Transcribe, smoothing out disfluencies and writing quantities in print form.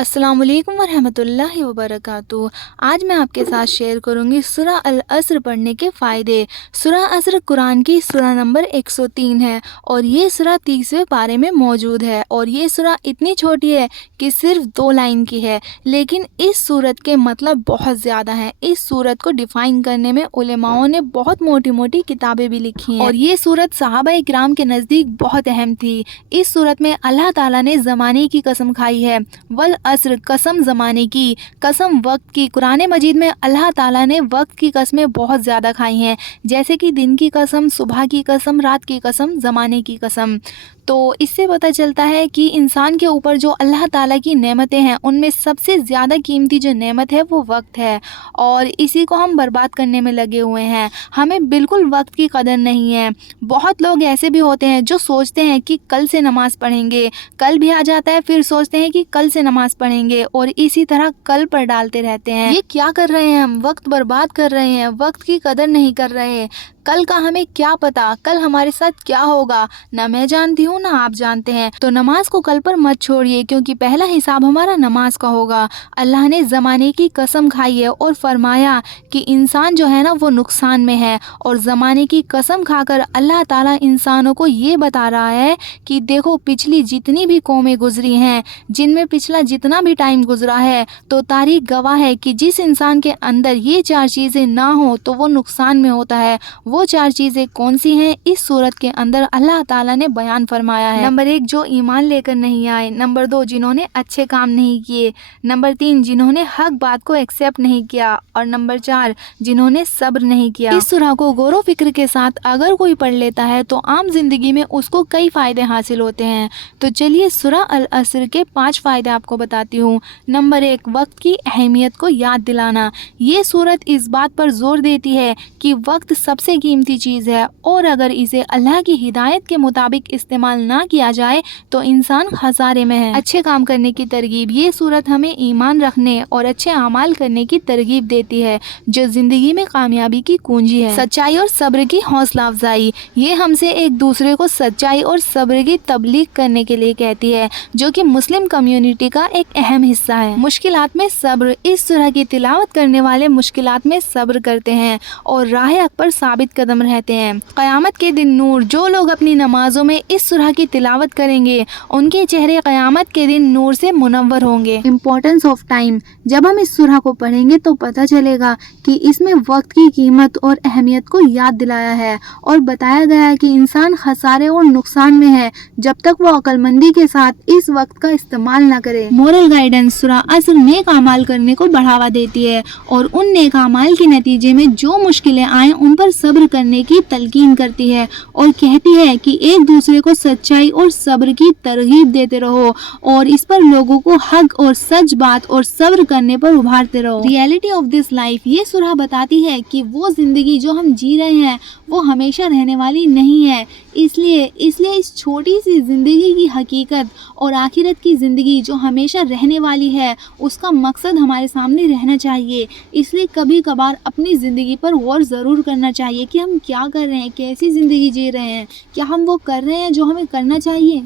अस्सलाम वालेकुम वरहमतुल्लाहि वबरकातुहू। आज मैं आपके साथ शेयर करूंगी सूरा अल असर पढ़ने के फ़ायदे। सूरा असर कुरान की सूरा नंबर 103 है और ये सूरा 30वें पारे में मौजूद है। और ये सूरा इतनी छोटी है कि सिर्फ 2 लाइन की है, लेकिन इस सूरत के मतलब बहुत ज़्यादा हैं। इस सूरत को डिफ़ाइन करने में उलेमाओं ने बहुत मोटी मोटी किताबें भी लिखी हैं और ये सूरत सहाबा इकराम के नज़दीक बहुत अहम थी। इस सूरत में अल्लाह ताला ने ज़माने की कसम खाई है। वल असर, कसम ज़माने की, कसम वक्त की। कुरान मजीद में अल्लाह ताला ने वक्त की कस्में बहुत ज़्यादा खाई हैं, जैसे कि दिन की कसम, सुबह की कसम, रात की कसम, ज़माने की कसम। तो इससे पता चलता है कि इंसान के ऊपर जो अल्लाह ताला की नेमतें हैं, उनमें सबसे ज़्यादा कीमती जो नेमत है वो वक्त है और इसी को हम बर्बाद करने में लगे हुए हैं। हमें बिल्कुल वक्त की कदर नहीं है। बहुत लोग ऐसे भी होते हैं जो सोचते हैं कि कल से नमाज़ पढ़ेंगे, कल भी आ जाता है, फिर सोचते हैं कि कल से नमाज़ पढ़ेंगे और इसी तरह कल पर डालते रहते हैं। ये क्या कर रहे हैं हम? वक्त बर्बाद कर रहे हैं, वक्त की कदर नहीं कर रहे। कल का हमें क्या पता, कल हमारे साथ क्या होगा, ना मैं जानती हूँ ना आप जानते हैं। तो नमाज को कल पर मत छोड़िए, क्योंकि पहला हिसाब हमारा नमाज का होगा। अल्लाह ने ज़माने की कसम खाई है और फरमाया कि इंसान जो है ना वो नुकसान में है। और ज़माने की कसम खाकर अल्लाह ताला इंसानों को ये बता रहा है कि देखो, पिछली जितनी भी कौमें गुजरी हैं, जिनमें पिछला जितना भी टाइम गुजरा है, तो तारीख गवाह है कि जिस इंसान के अंदर ये 4 चीज़ें ना हो तो वो नुकसान में होता है। वो 4 चीज़ें कौन सी हैं, इस सूरत के अंदर अल्लाह ताला ने बयान फरमाया है। नंबर 1, जो ईमान लेकर नहीं आए। नंबर 2, जिन्होंने अच्छे काम नहीं किए। नंबर 3, जिन्होंने हक बात को एक्सेप्ट नहीं किया। और नंबर 4, जिन्होंने सब्र नहीं किया। इस सूरा को गौर फिक्र के साथ अगर कोई पढ़ लेता है तो आम जिंदगी में उसको कई फ़ायदे हासिल होते हैं। तो चलिए सूरा अल असर के 5 फ़ायदे आपको बताती हूँ। नंबर 1, वक्त की अहमियत को याद दिलाना। ये सूरत इस बात पर जोर देती है कि वक्त सबसे कीमती चीज़ है और अगर इसे अल्लाह की हिदायत के मुताबिक इस्तेमाल ना किया जाए तो इंसान खसारे में है। अच्छे काम करने की तरगीब। ये सूरत हमें ईमान रखने और अच्छे अमाल करने की तरगीब देती है, जो ज़िंदगी में कामयाबी की कुंजी है। सच्चाई और सब्र की हौसला अफजाई। ये हमसे एक दूसरे को सच्चाई और सब्र की तबलीग करने के लिए कहती है, जो कि मुस्लिम कम्युनिटी का एक अहम हिस्सा है। मुश्किलात में सब्र। इस सूरह की तिलावत करने वाले मुश्किलात में सब्र करते हैं और राह हक पर साबित कदम रहते हैं। क़यामत के दिन नूर। जो लोग अपनी नमाजों में इस सूरह की तिलावत करेंगे, उनके चेहरे क़यामत के दिन नूर से मुनव्वर होंगे। Importance of time. जब हम इस सूरह को पढ़ेंगे तो पता चलेगा कि इसमें वक्त की कीमत और अहमियत को याद दिलाया है और बताया गया है कि इंसान खसारे और नुकसान में है जब तक वो अक्लमंदी के साथ इस वक्त का इस्तेमाल न करे। Moral guidance. सूरा असर नेक अमाल करने को बढ़ावा देती है और उन नेक अमाल के नतीजे में जो मुश्किलें आए उन पर सब्र करने की तलकीन करती है और कहती है कि एक दूसरे को सच्चाई और सब्र की तरगीब देते रहो और इस पर लोगों को हक और सच बात और सब्र करने पर उभारते रहो। Reality of this life. ये सूरह बताती है कि वो जिंदगी जो हम जी रहे हैं वो हमेशा रहने वाली नहीं है। इसलिए इस छोटी सी जिंदगी की हकीकत और आखिरत की ज़िंदगी जो हमेशा रहने वाली है, उसका मकसद हमारे सामने रहना चाहिए। इसलिए कभी कभार अपनी ज़िंदगी पर गौर ज़रूर करना चाहिए कि हम क्या कर रहे हैं, कैसी ज़िंदगी जी रहे हैं, क्या हम वो कर रहे हैं जो हमें करना चाहिए।